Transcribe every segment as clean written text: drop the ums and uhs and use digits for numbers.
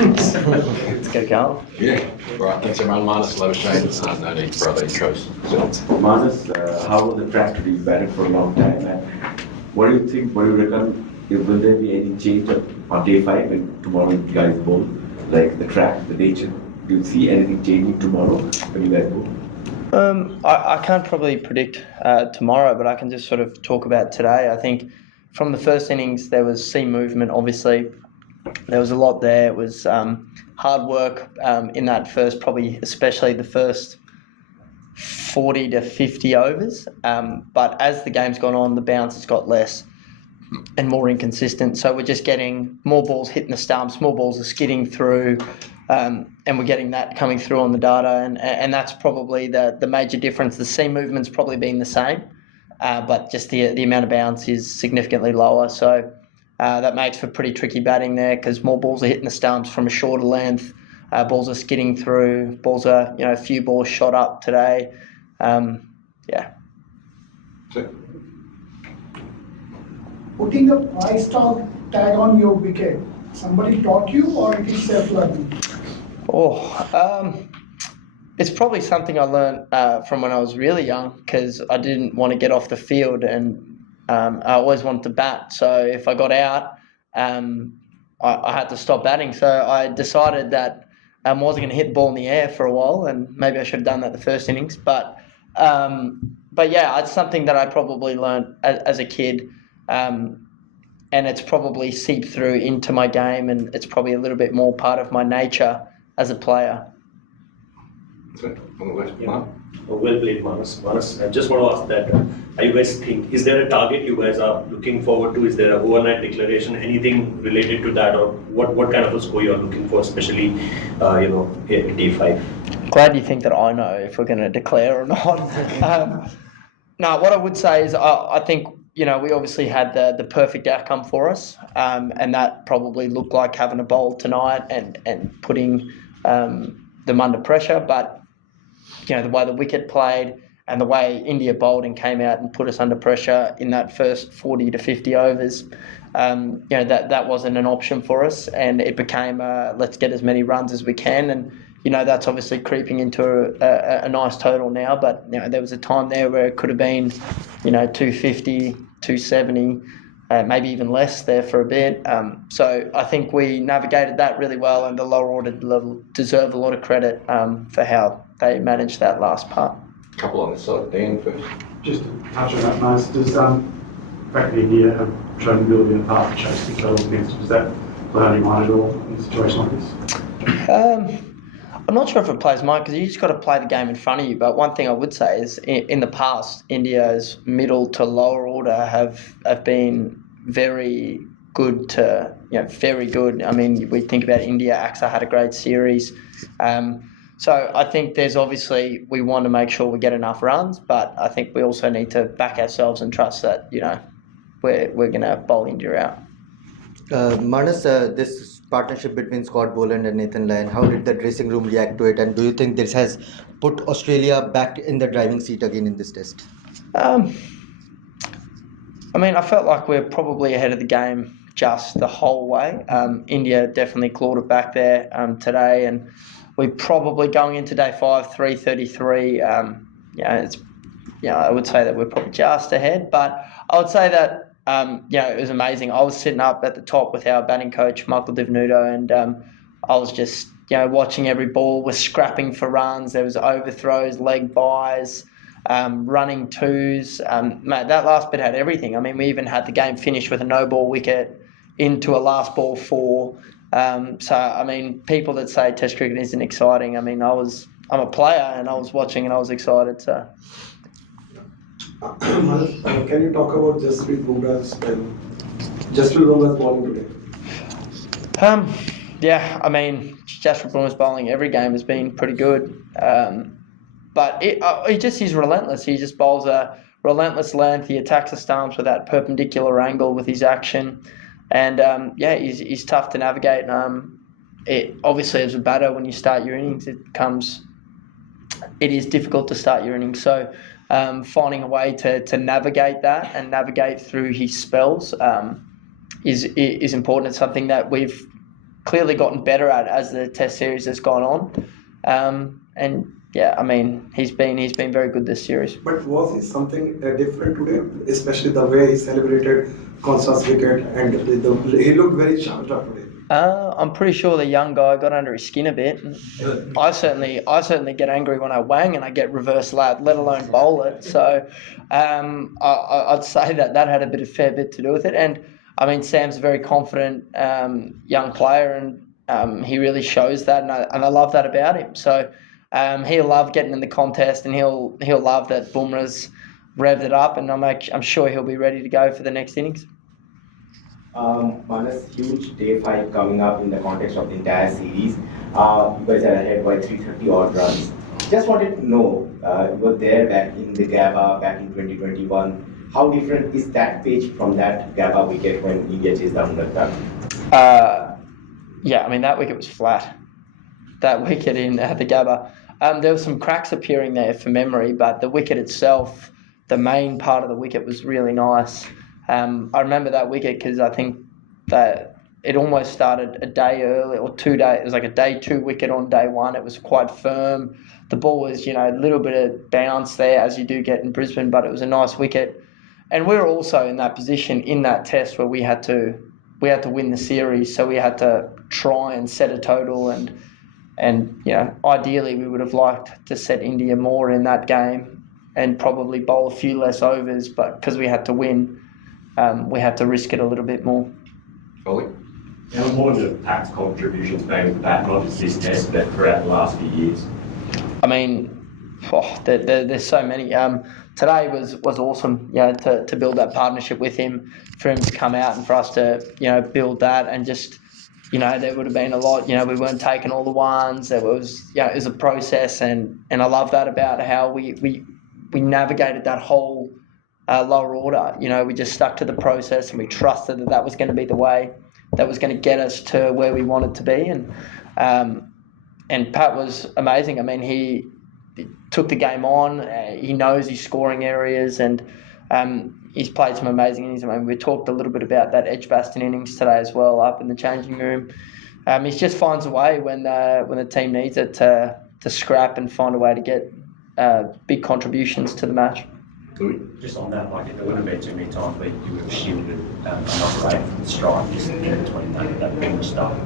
Let's get going. Yeah, right. Thanks everyone. Marnus Labuschagne. No need for other intros. Marnus, how was the track today? You batted for a long time, and what do you think? What do you reckon? Will there be any change on day 5 and tomorrow you guys bowl? Like the track, the nature. Do you see anything changing tomorrow when you guys bowl? I can't probably predict tomorrow, but I can just sort of talk about today. I think from the first innings there was seam movement. Obviously, there was a lot there. It was hard work in that first, probably especially the first 40 to 50 overs. But as the game's gone on, the bounce has got less and more inconsistent. So we're just getting more balls hitting the stumps, more balls are skidding through, and we're getting that coming through on the data. And that's probably the major difference. The seam movement's probably been the same, but just the amount of bounce is significantly lower. So that makes for pretty tricky batting there because more balls are hitting the stumps from a shorter length. Balls are skidding through. Balls are, a few balls shot up today. Putting a price tag on your wicket, somebody taught you or it is self-learning? It's probably something I learned from when I was really young because I didn't want to get off the field and I always wanted to bat. So if I got out, I had to stop batting. So I decided that I wasn't going to hit the ball in the air for a while, and maybe I should have done that the first innings. But yeah, it's something that I probably learned as a kid, and it's probably seeped through into my game, and it's probably a little bit more part of my nature as a player. On the left, Mark. Well played, Marnus. Marnus, I just want to ask that, are you guys is there a target you guys are looking forward to? Is there an overnight declaration, anything related to that, or what kind of a score you're looking for, especially, day 5? Glad you think that I know if we're going to declare or not. No, what I would say is I think, we obviously had the perfect outcome for us, and that probably looked like having a bowl tonight and putting them under pressure, but the way the wicket played and the way India bowled and came out and put us under pressure in that first 40 to 50 overs, that wasn't an option for us, and it became let's get as many runs as we can, and that's obviously creeping into a nice total now, but there was a time there where it could have been 250, 270, maybe even less there for a bit. So I think we navigated that really well, and the lower order deserve a lot of credit for how they managed that last part. Couple on this side. Dan first. Just to touch on that, Marnus, does the fact that India have shown the ability in the past to chase the total against, does that play on your mind at all in a situation like this? I'm not sure if it plays mine because you just got to play the game in front of you. But one thing I would say is in the past, India's middle to lower order have been very good to, very good. I mean, we think about India, AXA had a great series. So I think there's obviously, we want to make sure we get enough runs, but I think we also need to back ourselves and trust that, we're going to bowl India out. Marnus, this partnership between Scott Boland and Nathan Lyon, how did the dressing room react to it, and do you think this has put Australia back in the driving seat again in this test? I felt like we're probably ahead of the game just the whole way. India definitely clawed it back there today, and we're probably going into day 5, 333. I would say that we're probably just ahead, but I would say that it was amazing. I was sitting up at the top with our batting coach, Michael Divnudo, and I was just, watching every ball. We're scrapping for runs. There was overthrows, leg byes, running twos. Mate, that last bit had everything. We even had the game finished with a no-ball wicket into a last ball 4. People that say Test cricket isn't exciting, I'm a player and I was watching and I was excited. So. Can you talk about Jasprit Bumrah's spell? Jasprit Bumrah's bowling today. Jasprit Bumrah's bowling every game has been pretty good. But he's relentless. He just bowls a relentless length. He attacks the stumps with that perpendicular angle with his action. And he's tough to navigate. Obviously, as a batter, when you start your innings, it is difficult to start your innings. So finding a way to navigate that and navigate through his spells is important. It's something that we've clearly gotten better at as the Test series has gone on. And yeah, I mean, he's been very good this series. But was he something different today, especially the way he celebrated Konstas' wicket, and he looked very charged up today? I'm pretty sure the young guy got under his skin a bit. I certainly get angry when I wang and I get reverse lap, let alone bowl it. So I'd say that had a fair bit to do with it. And I mean, Sam's a very confident young player, and he really shows that, and I love that about him. So he'll love getting in the contest, and he'll love that Bumrah's revved it up, and I'm sure he'll be ready to go for the next innings. Marnus, huge day 5 coming up in the context of the entire series. You guys are ahead by 330 odd runs. Just wanted to know, you were there back in the Gabba back in 2021. How different is that pitch from that Gabba wicket when India chased down the gun? Yeah, I mean, that wicket was flat. That wicket in the Gabba. There were some cracks appearing there for memory, but the wicket itself, the main part of the wicket was really nice. I remember that wicket because I think that it almost started a day early or 2 days. It was like a day 2 wicket on day 1. It was quite firm. The ball was, a little bit of bounce there as you do get in Brisbane, but it was a nice wicket. And we were also in that position in that test where we had to win the series, so we had to try and set a total, and ideally we would have liked to set India more in that game and probably bowl a few less overs, but because we had to win, we had to risk it a little bit more. Ollie? How important have Pat's contributions been with that, not just this test, but throughout the last few years? I mean, there's so many. Today was awesome, to build that partnership with him, for him to come out and for us to, build that, and just, there would have been a lot, we weren't taking all the ones. It was a process, and I love that about how we navigated that whole lower order. We just stuck to the process, and we trusted that was going to be the way that was going to get us to where we wanted to be. And Pat was amazing. I mean, he took the game on. He knows his scoring areas, and he's played some amazing innings. I mean, we talked a little bit about that Edgbaston innings today as well, up in the changing room. He just finds a way when the team needs it to scrap and find a way to get big contributions to the match. Just on that, like, there wouldn't have been too many times where you would have shielded another rate from the strike just in between that Bumrah stuff.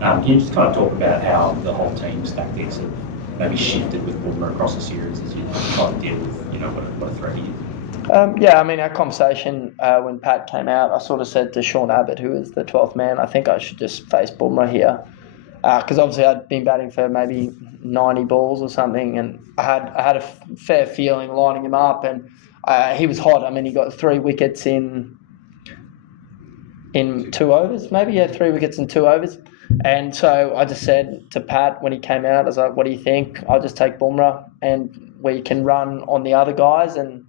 Can you just kind of talk about how the whole team's tactics have maybe shifted with Bumrah across the series as you try to deal with, what a threat he is? I mean, our conversation when Pat came out, I sort of said to Sean Abbott, who is the 12th man, I think I should just face Bumrah here. Because obviously I'd been batting for maybe 90 balls or something, and I had a fair feeling lining him up, and he was hot. I mean, he got 3 wickets in 2 overs, maybe. 3 wickets in 2 overs. And so I just said to Pat when he came out, I was like, what do you think? I'll just take Bumrah and we can run on the other guys, and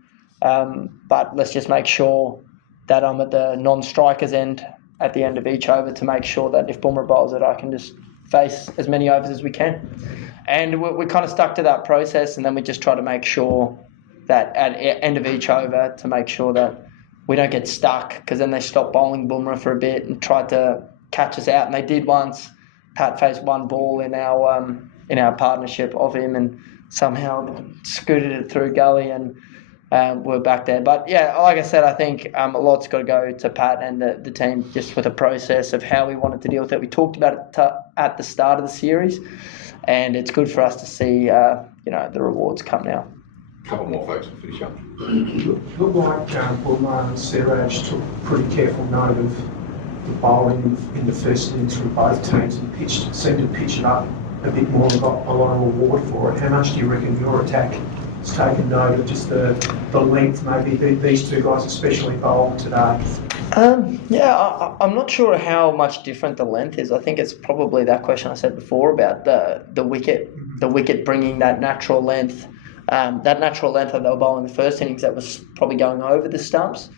but let's just make sure that I'm at the non-strikers end at the end of each over to make sure that if Bumrah bowls it, I can just face as many overs as we can. And we kind of stuck to that process, and then we just try to make sure that at end of each over to make sure that we don't get stuck, because then they stopped bowling Bumrah for a bit and tried to catch us out, and they did once. Pat faced 1 ball in our partnership of him and somehow scooted it through gully, and we're back there. But yeah, like I said, I think a lot's got to go to Pat and the team just with a process of how we wanted to deal with it. We talked about it at the start of the series, and it's good for us to see the rewards come now. A couple more folks to finish up. Looked like Bumrah and Siraj took pretty careful note of the bowling in the first innings from both teams and seemed to pitch it up a bit more and got a lot of reward for it. How much do you reckon your attack has taken note of just the length maybe these 2 guys especially bowled today? I'm not sure how much different the length is. I think it's probably that question I said before about the wicket bringing that natural length. That natural length that they were bowling in the first innings that was probably going over the stumps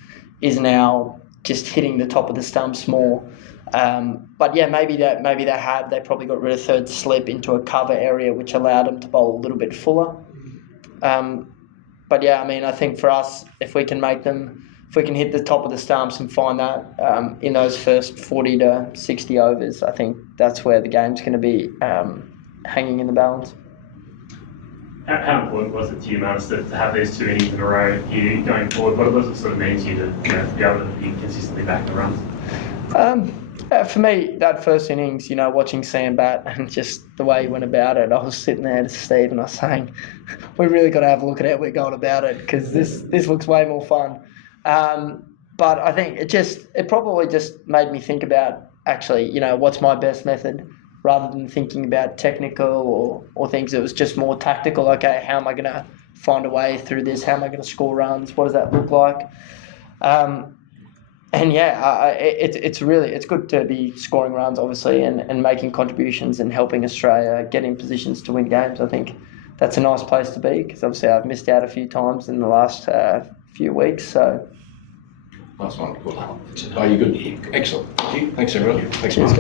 is now just hitting the top of the stumps more. But yeah, maybe they probably got rid of third slip into a cover area, which allowed them to bowl a little bit fuller. But yeah, I mean, I think for us, if we can make them if we can hit the top of the stumps and find that in those first 40 to 60 overs, I think that's where the game's going to be hanging in the balance. How important was it to you, Marnus, to have these 2 innings in a row here going forward? What does it sort of mean to you to be able to be consistently back the runs? For me, that first innings, watching Sam bat and just the way he went about it, I was sitting there to Steve and I was saying, we really got to have a look at how we're going about it because this looks way more fun. But I think it probably just made me think about actually, what's my best method rather than thinking about technical or things. It was just more tactical. Okay, how am I going to find a way through this? How am I going to score runs? What does that look like? And yeah, it's good to be scoring runs, obviously, and making contributions and helping Australia get in positions to win games. I think that's a nice place to be because obviously I've missed out a few times in the last few weeks. So Nice one. Cool. Oh, you good? Excellent. Thank you. Thanks, everyone. Thanks, Mark.